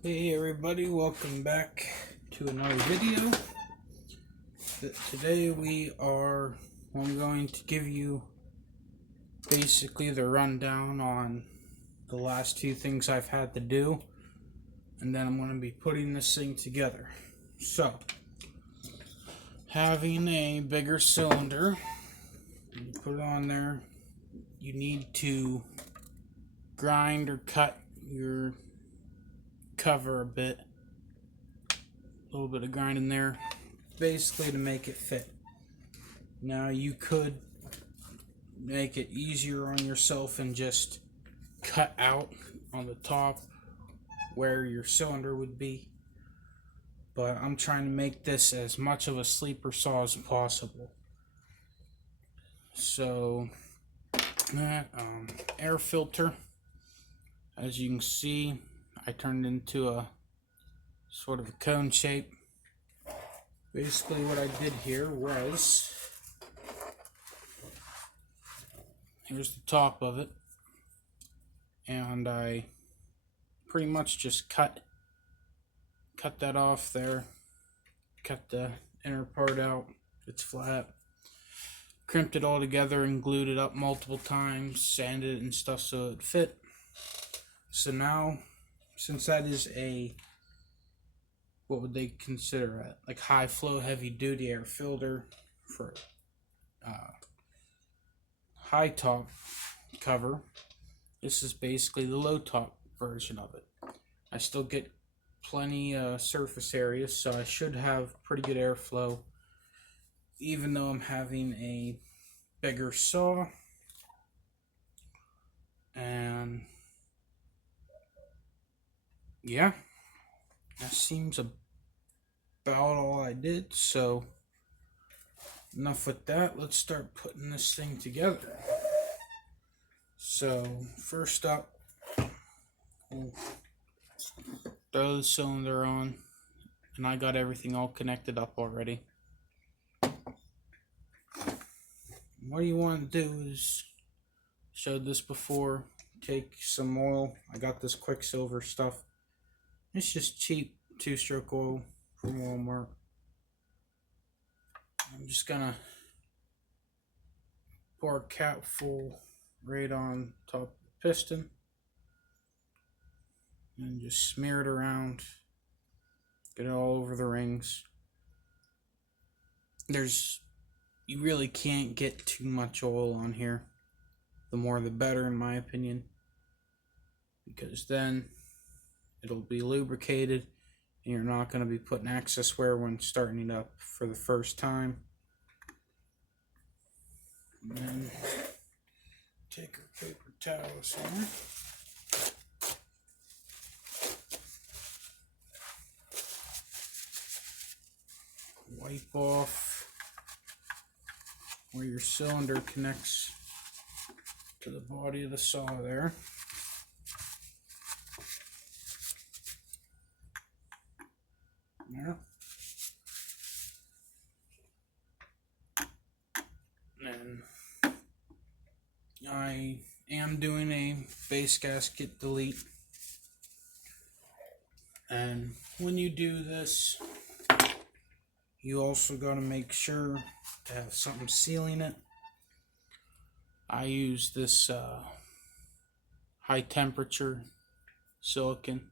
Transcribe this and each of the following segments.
Hey everybody, welcome back to another video. Today I'm going to give you basically the rundown on the last few things I've had to do, and then I'm going to be putting this thing together. So, having a bigger cylinder, you put it on there, you need to grind or cut your cover a little bit of grind in there, basically to make it fit. Now you could make it easier on yourself and just cut out on the top where your cylinder would be, but I'm trying to make this as much of a sleeper saw as possible. So that air filter, as you can see, I turned into a sort of a cone shape. Basically what I did here was, here's the top of it, and I pretty much just cut that off there, cut the inner part out, it's flat, crimped it all together and glued it up multiple times, sanded it and stuff so it fit. So now, since that is a, what would they consider it, like high flow heavy duty air filter for high top cover, this is basically the low top version of it. I still get plenty surface area, so I should have pretty good airflow even though I'm having a bigger saw. And yeah, that seems about all I did. So enough with that, let's start putting this thing together. So first up, we'll throw the cylinder on, and I got everything all connected up already. What you want to do is, showed this before, take some oil. I got this Quicksilver stuff. It's just cheap 2-stroke oil from Walmart. I'm just gonna pour a cap full right on top of the piston and just smear it around, get it all over the rings. You really can't get too much oil on here. The more the better, in my opinion, because then it'll be lubricated and you're not going to be putting excess wear when starting it up for the first time. And then take our paper towels here. Wipe off where your cylinder connects to the body of the saw there. There. And I am doing a base gasket delete. And when you do this, you also got to make sure to have something sealing it. I use this high temperature silicone.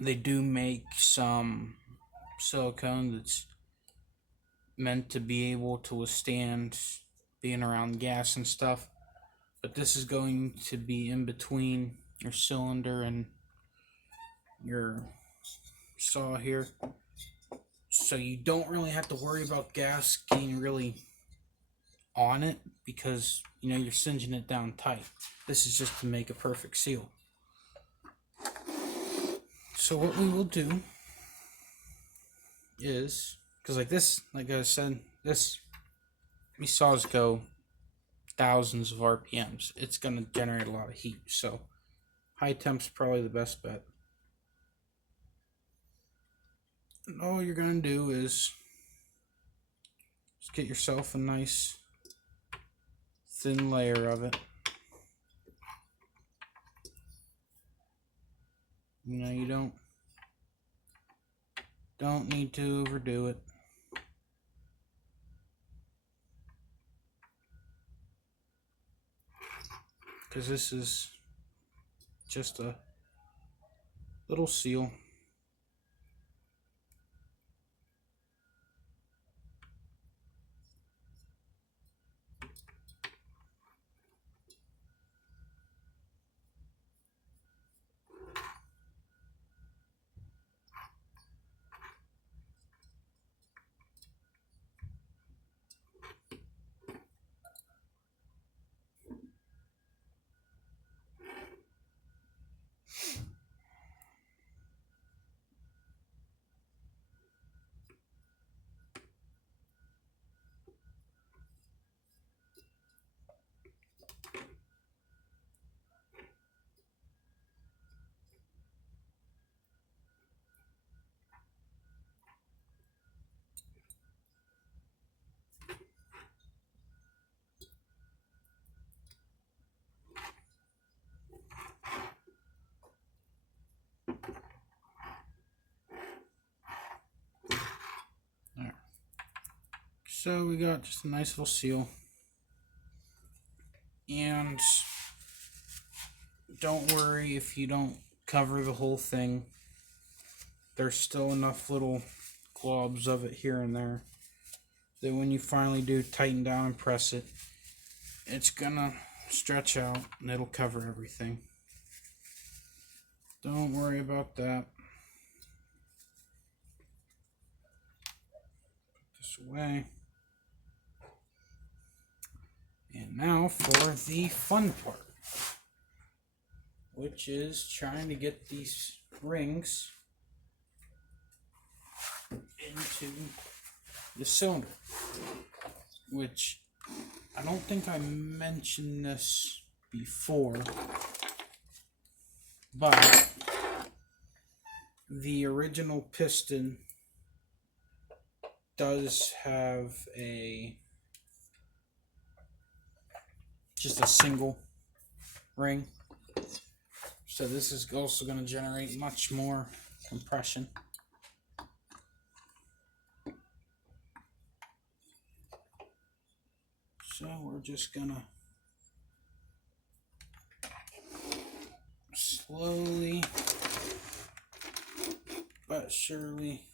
They do make some silicone that's meant to be able to withstand being around gas and stuff, but this is going to be in between your cylinder and your saw here, so you don't really have to worry about gas getting really on it, because you know you're singeing it down tight. This is just to make a perfect seal. So what we will do is, because like this, like I said, these saws go thousands of RPMs. It's going to generate a lot of heat, so high temp's probably the best bet. And all you're going to do is just get yourself a nice thin layer of it. You don't need to overdo it. Because this is just a little seal. There. So we got just a nice little seal. And don't worry if you don't cover the whole thing. There's still enough little globs of it here and there that when you finally do tighten down and press it, it's gonna stretch out and it'll cover everything. Don't worry about that. Put this away. And now for the fun part, which is trying to get these rings into the cylinder, which I don't think I mentioned this before, but the original piston does have just a single ring, so this is also going to generate much more compression. So we're just gonna slowly but surely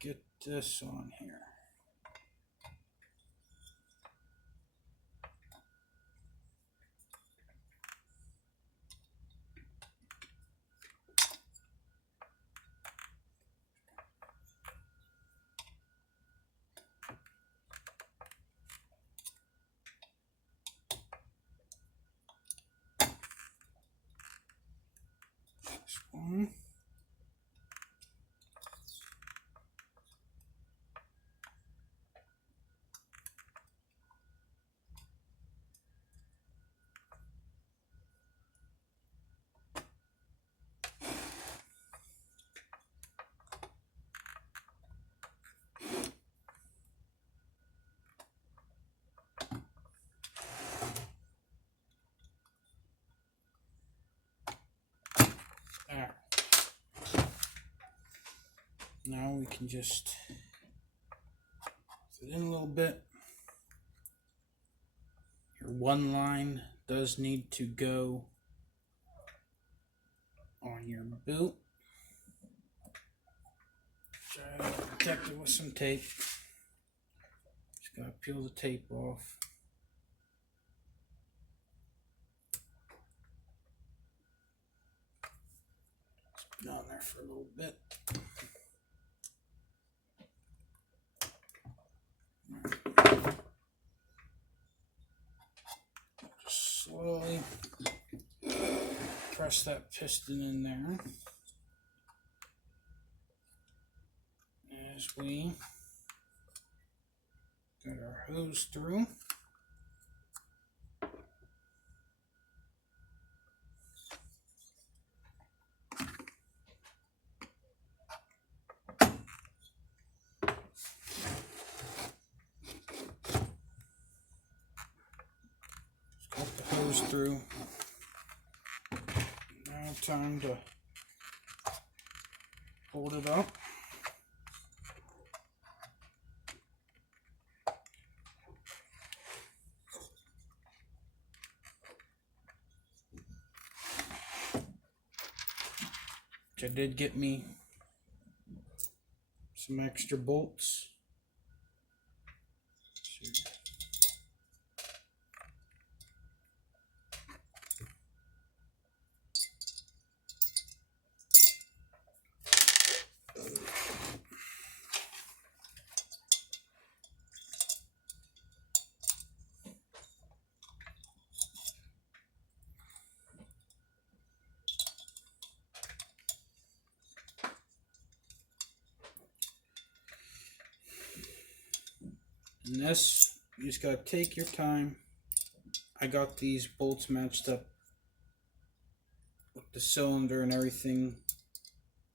get this on here. This one. There. Now we can just fit in a little bit. Your one line does need to go on your boot. Try to protect it with some tape. Just gotta peel the tape off. It's been on there for a little bit. Just slowly press that piston in there as we get our hose through. Just got the hose through. Now time to fold it up. Which I did get me some extra bolts. And this, you just gotta take your time. I got these bolts matched up with the cylinder and everything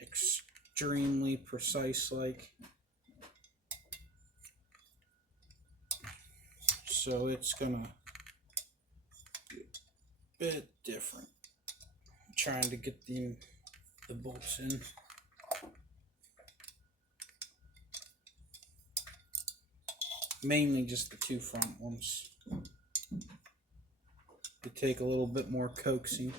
extremely precise like. So it's gonna be a bit different. I'm trying to get the bolts in. Mainly just the two front ones. They take a little bit more coaxing.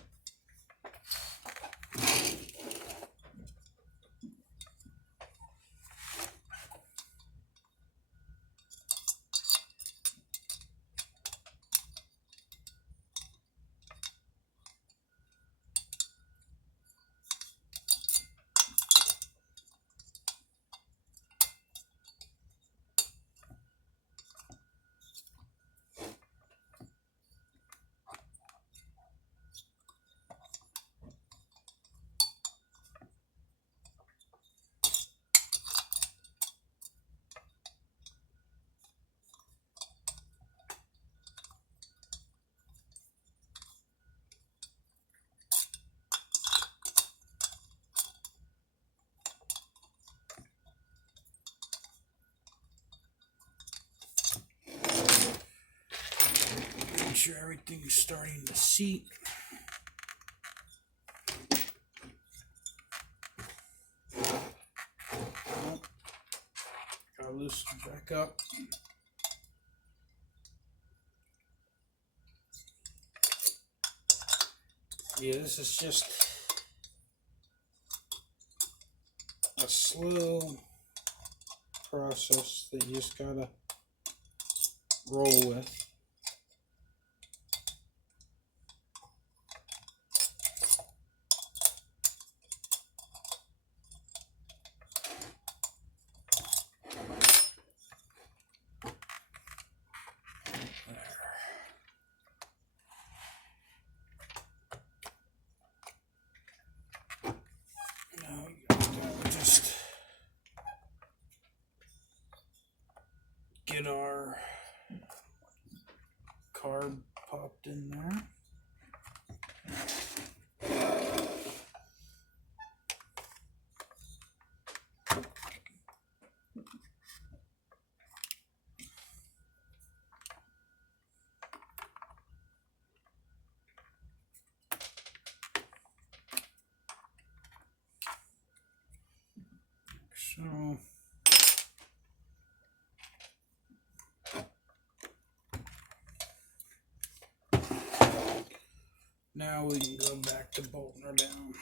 Make sure everything's starting to seat. Gotta loosen it back up. Yeah, this is just a slow process that you just gotta roll with. Just get our carb popped in there. So now we can go back to bolting her down.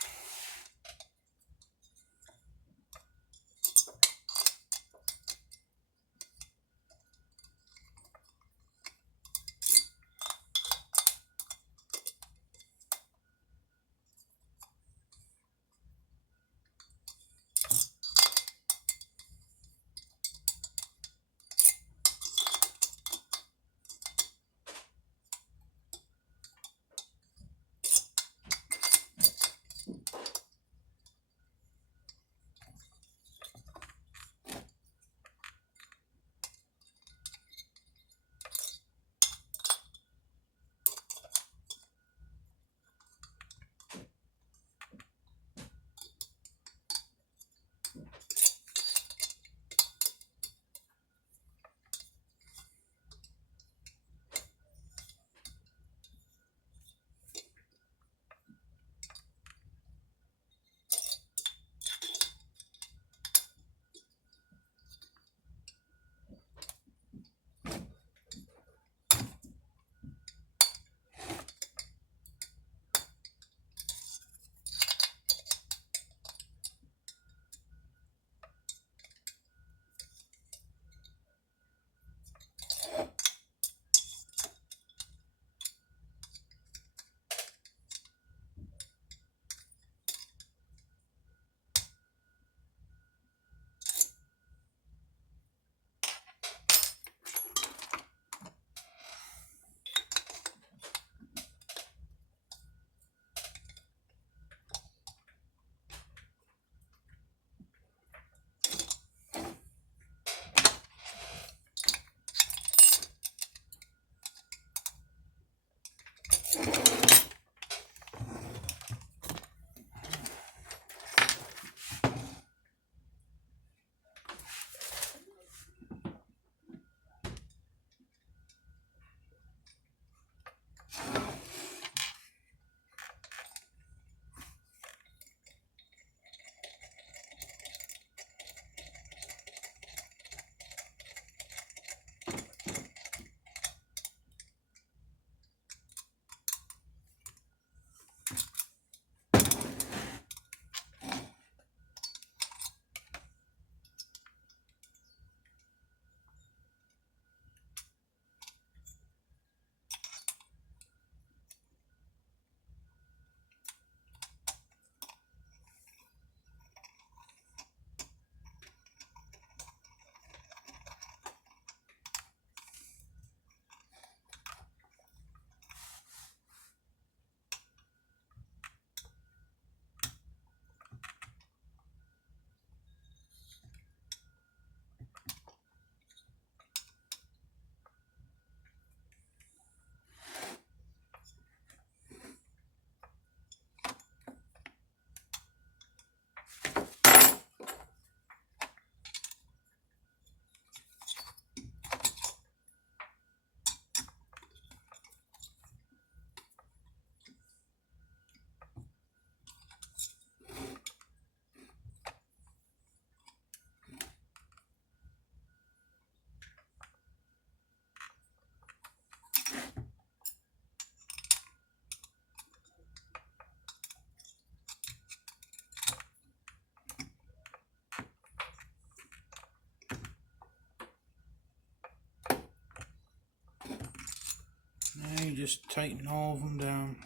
just tighten all of them down.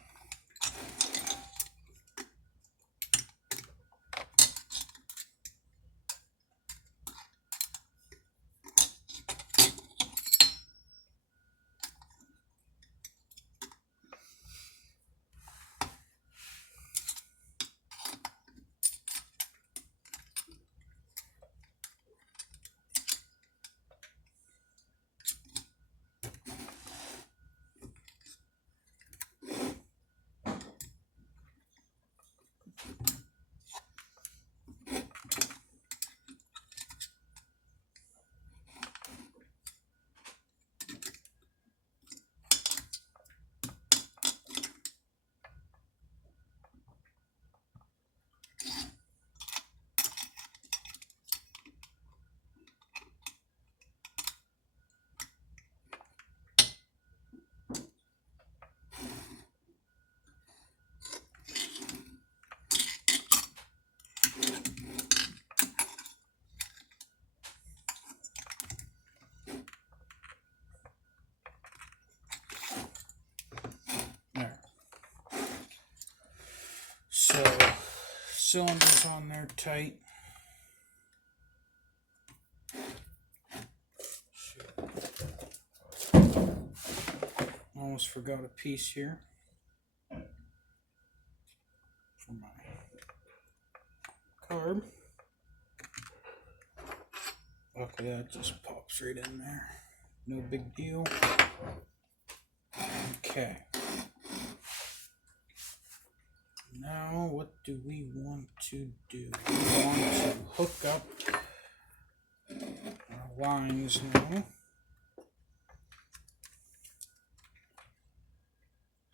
There. So, cylinders on there tight. Almost forgot a piece here for my carb. Luckily that just pops right in there. No big deal. Okay. Now what do we want to do? We want to hook up our lines now.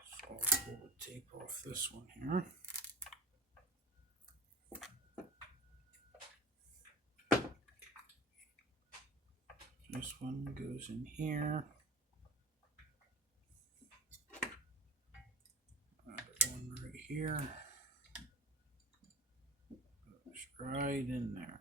So I'll pull the tape off this one here. This one goes in here. One right here. Goes right in there.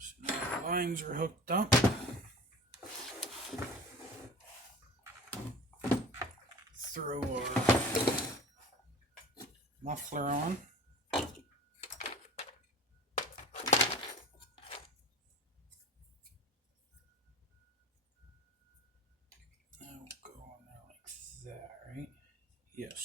So now the lines are hooked up. Throw our muffler on. Now we'll go on there like that, right? Yes.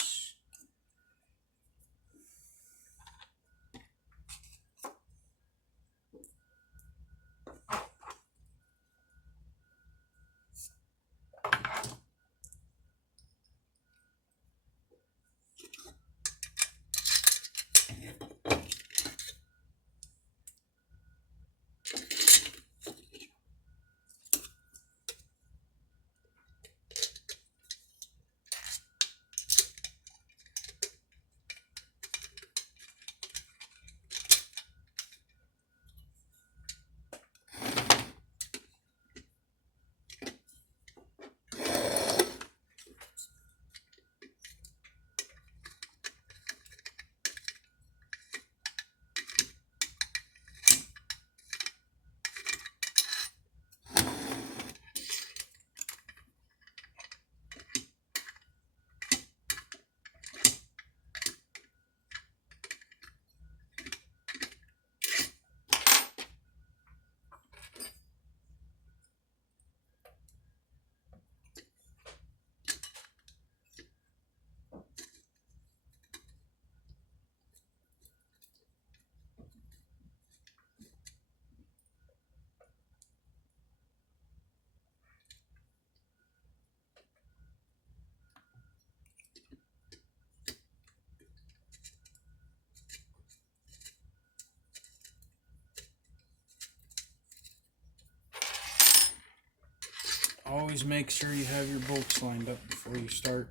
Always make sure you have your bolts lined up before you start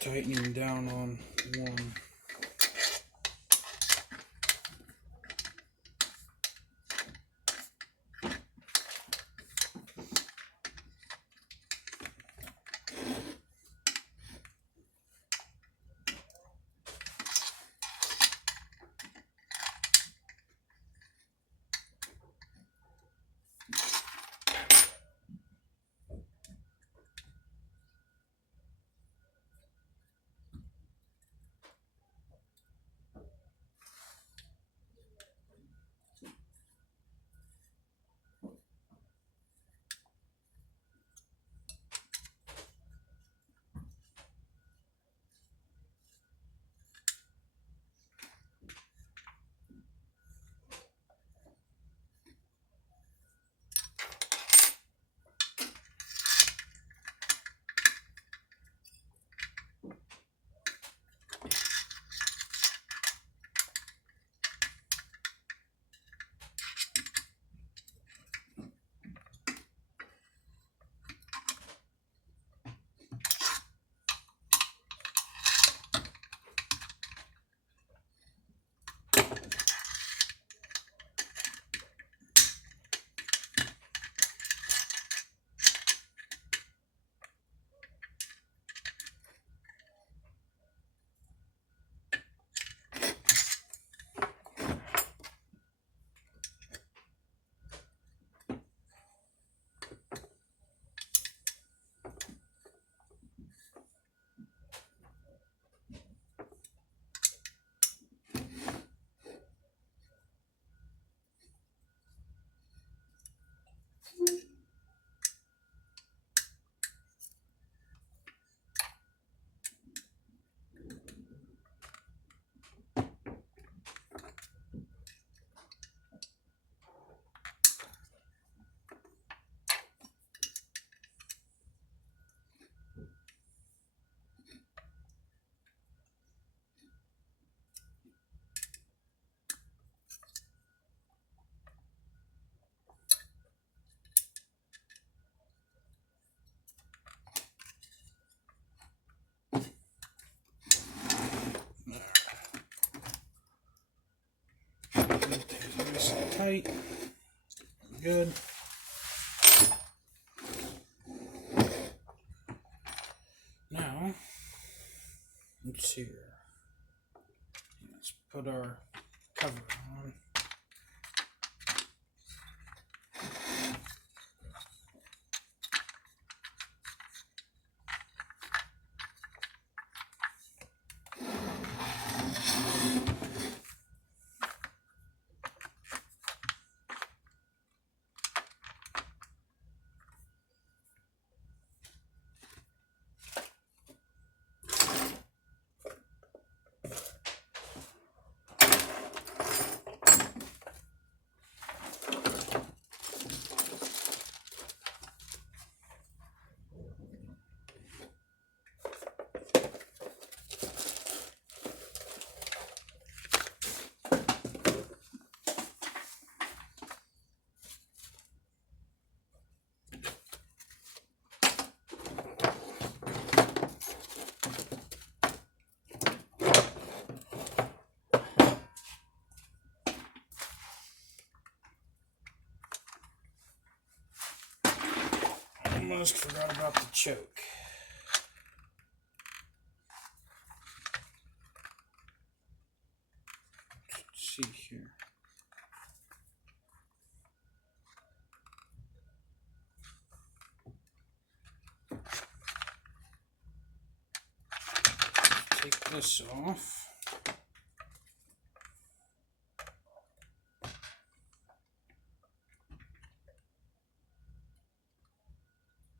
tightening down on one. tight. Good. Now, let's see here. Let's put our cover on. Almost forgot about the choke. Let's see here. Take this off.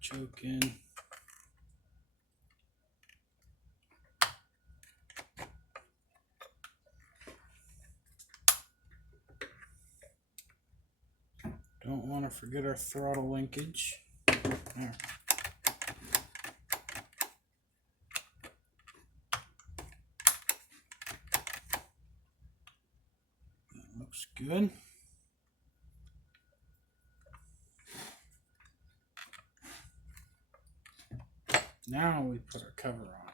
Choke in. Don't want to forget our throttle linkage. There. That looks good. Now we put our cover on.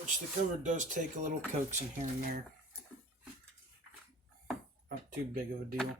Which the cover does take a little coaxing here and there. Not too big of a deal.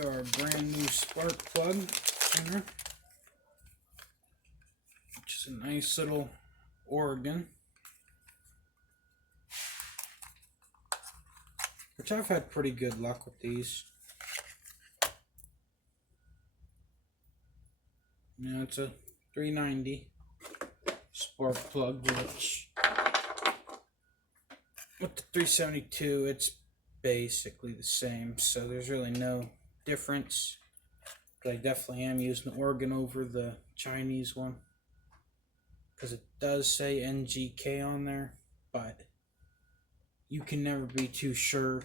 Our brand new spark plug in there, which is a nice little organ, which I've had pretty good luck with these. Now it's a 390 spark plug, which with the 372 it's basically the same, so there's really no difference. But I definitely am using the Oregon over the Chinese one because it does say NGK on there, but you can never be too sure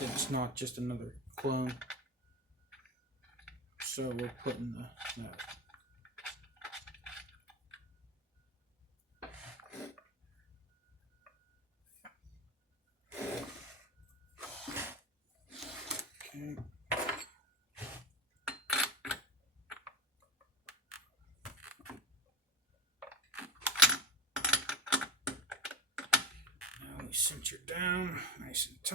that it's not just another clone. So we're putting the okay. Now we cinch her down nice and tight.